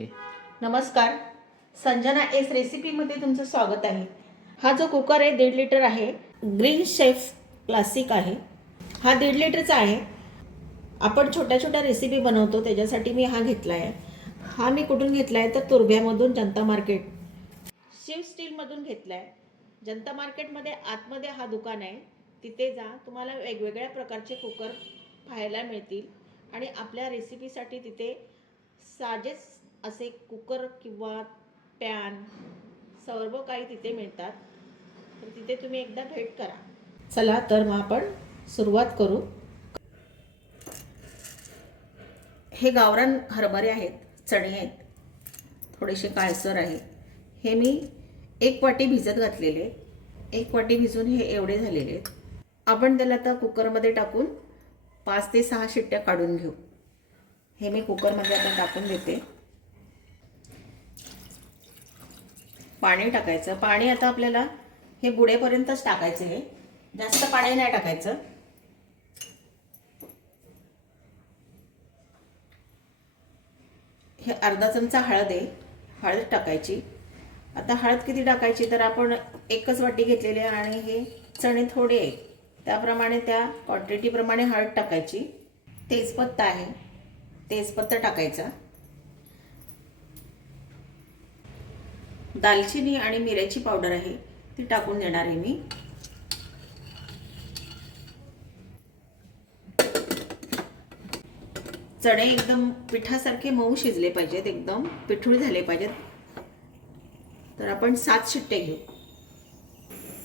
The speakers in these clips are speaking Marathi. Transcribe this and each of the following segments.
ठीक आहे. नमस्कार, संजना एस रेसिपीमध्ये तुमचं स्वागत आहे. हा जो कुकर आहे 1.5 लिटर आहे. ग्रीन शेफ क्लासिक आहे. हा 1.5 लिटरचा आहे. आपण छोट्या छोट्या रेसिपी बनवतो त्याच्यासाठी मी हा घेतला आहे. हा मी कुठून घेतला आहे तर तुर्भ्यामधून, जनता मार्केट, शिव स्टीलमधून घेतला आहे. जनता मार्केटमध्ये आतमध्ये हा दुकान आहे. तिथे जा, तुम्हाला वेगवेगळ्या प्रकारचे कुकर पाहायला मिळतील आणि आपल्या रेसिपीसाठी तिथे साजेच असे कुकर किंवा पॅन सर्व काही तिथे मिळतात. तर तिथे तुम्ही एकदा भेट करा. चला तर मग आपण सुरुवात करू. हे गावरान हरभरे आहेत, चणे आहेत, थोडेसे काळसर आहे. हे मी 1 वाटी भिजत घातलेले, 1 वाटी भिजून हे एवढे झालेले आहेत. आपण त्याला आता कुकरमध्ये टाकून 5 ते 6 शिट्ट्या काढून घेऊ. हे मी कुकरमध्ये आता टाकून देते. पाणी टाकायचं. पाणी आता आपल्याला हे बुडेपर्यंतच टाकायचं आहे, जास्त पाणी नाही टाकायचं. हे अर्धा चमचा हळद आहे, हळद टाकायची. आता हळद किती टाकायची तर आपण 1च वाटी घेतलेली आहे आणि हे चणे थोडे आहेत, त्याप्रमाणे त्या क्वांटिटीप्रमाणे हळद टाकायची. तेजपत्ता आहे, तेजपत्ता टाकायचा. दालचिनी आणि मिऱ्याची पावडर आहे ती टाकून देणार आहे मी. चणे एकदम पिठासारखे मऊ शिजले पाहिजेत, एकदम पिठूळ झाले पाहिजेत. तर आपण 7 शिट्टे घेऊ.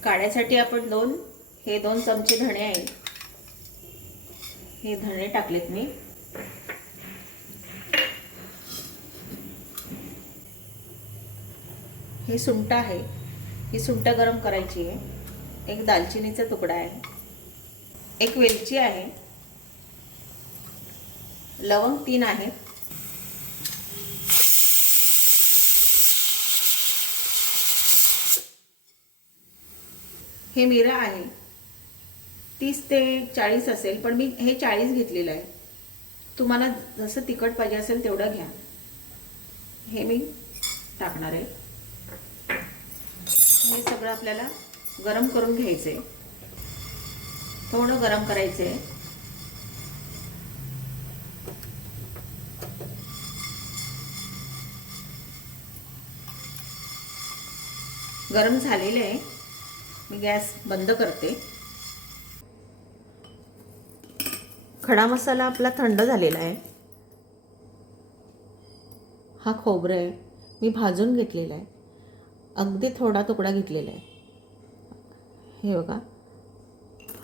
काढ्यासाठी आपण 2 चमचे धणे आहेत, हे धणे टाकलेत मी. हे सुंठ आहे, ही सुंठ गरम करायची आहे. 1 दालचिनीचा तुकडा आहे, 1 वेलची आहे, लवंग 3 आहेत. हे मिरं आहे, 30 ते 40 असेल, पण मी हे 40 घेतलेलं आहे. तुम्हाला जसं तिखट पाहिजे असेल तेवढं घ्या. हे मी टाकणार आहे. हे सगळं आपल्याला गरम करून घ्यायचं आहे, थोडं गरम करायचं आहे. गरम झालेलं आहे, मी गॅस बंद करते. खडा मसाला आपला थंड झालेला आहे. हा खोबरं आहे, मी भाजून घेतलेला आहे, अगदी थोडा तुकडा घेतलेला आहे. हे बघा,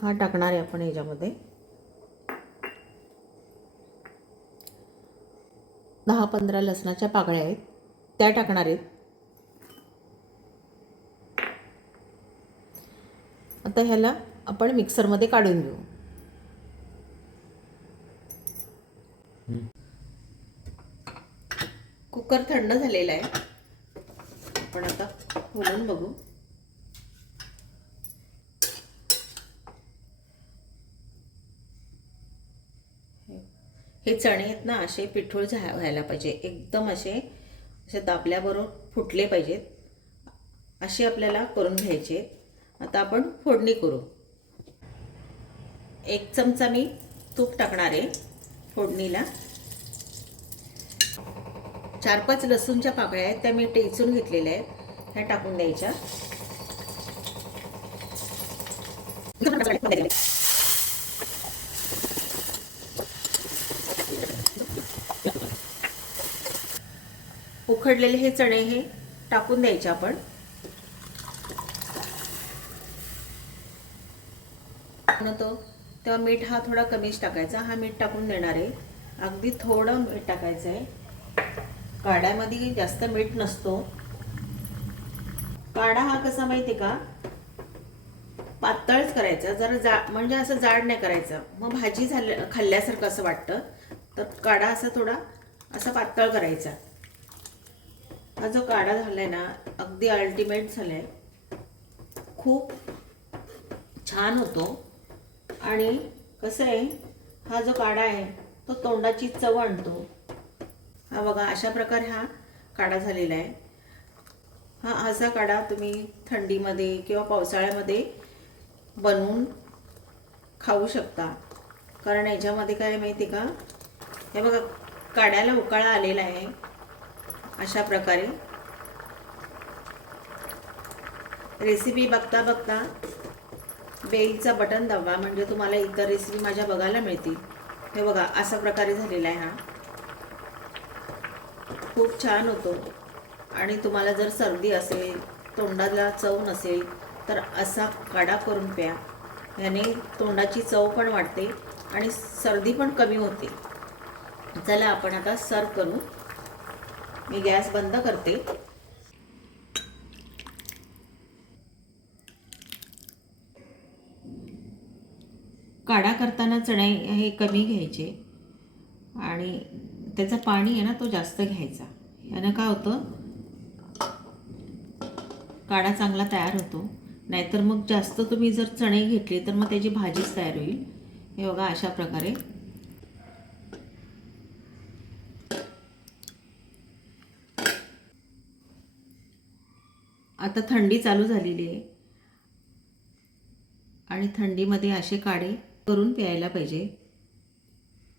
हा टाकणार आहे आपण याच्यामध्ये. 10-15 लसणाच्या पाकळ्या आहेत, त्या टाकणार आहेत. आता ह्याला आपण मिक्सरमध्ये काढून घेऊ. कुकर थंड झालेला आहे, आपण आता खोलून बघू. हे चणे आहेत ना, असे पिठूळ व्हायला पाहिजे, एकदम असे दाबल्याबरोबर फुटले पाहिजेत, असे आपल्याला करून घ्यायचे. आता आपण फोडणी करू. 1 चमचा मी तूप टाकणार आहे फोडणीला. 4-5 लसूणच्या पाकळ्या आहेत, त्या मी टेचून घेतलेल्या आहेत, ह्या टाकून द्यायच्या. उकडलेले हे चणे हे टाकून द्यायचे आपण. तेव्हा मीठ हा थोडा कमीच टाकायचा. हा मीठ टाकून देणार आहे, अगदी थोडं मीठ टाकायचं आहे. काढ्यामध्ये जास्त मीठ नसतो. काढा हा कसा माहिती का, पातळच करायचा, जरा म्हणजे असं जाड नाही करायचं, मग भाजी खाल्ल्यासारखं असं वाटतं. तर काढा असा थोडा असा पातळ करायचा. हा जो काढा झालाय ना, अगदी अल्टिमेट झालाय, खूप छान होतो. आणि कसं आहे, हा जो काढा आहे तो तोंडाची चव आणतो. हा बघा, अशा प्रकारे हा काढा झालेला आहे. हा असा काढा तुम्ही थंडीमध्ये किंवा पावसाळ्यामध्ये बनवून खाऊ शकता. कारण याच्यामध्ये काय माहिती का, हे बघा काढ्याला उकाळा आलेला आहे. अशा प्रकारे रेसिपी बघता बघता बेलचं बटन दाबा, म्हणजे तुम्हाला इतर रेसिपी माझ्या बघायला मिळतील. हे बघा अशा प्रकारे झालेला आहे. हा खूप छान होतो. आणि तुम्हाला जर सर्दी असेल, तोंडाला चव नसेल, तर असा काढा करून प्या. याने तोंडाची चव पण वाढते आणि सर्दी पण कमी होते. चला आपण आता सर्व करू. मी गॅस बंद करते. काढा करताना चणे हे कमी घ्यायचे आणि त्याचं पाणी आहे ना तो जास्त घ्यायचा. यानं काय होतं, काढा चांगला तयार होतो. नाहीतर मग जास्त तुम्ही जर चणे घेतले तर मग त्याची भाजीच तयार होईल. हे बघा अशा प्रकारे आता थंडी चालू झालेली आहे आणि थंडीमध्ये असे काढे करून प्यायला पाहिजे.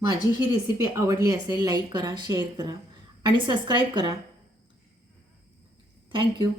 माझी ही रेसिपी आवडली असेल लाईक करा, शेअर करा आणि सबस्क्राईब करा. थँक्यू.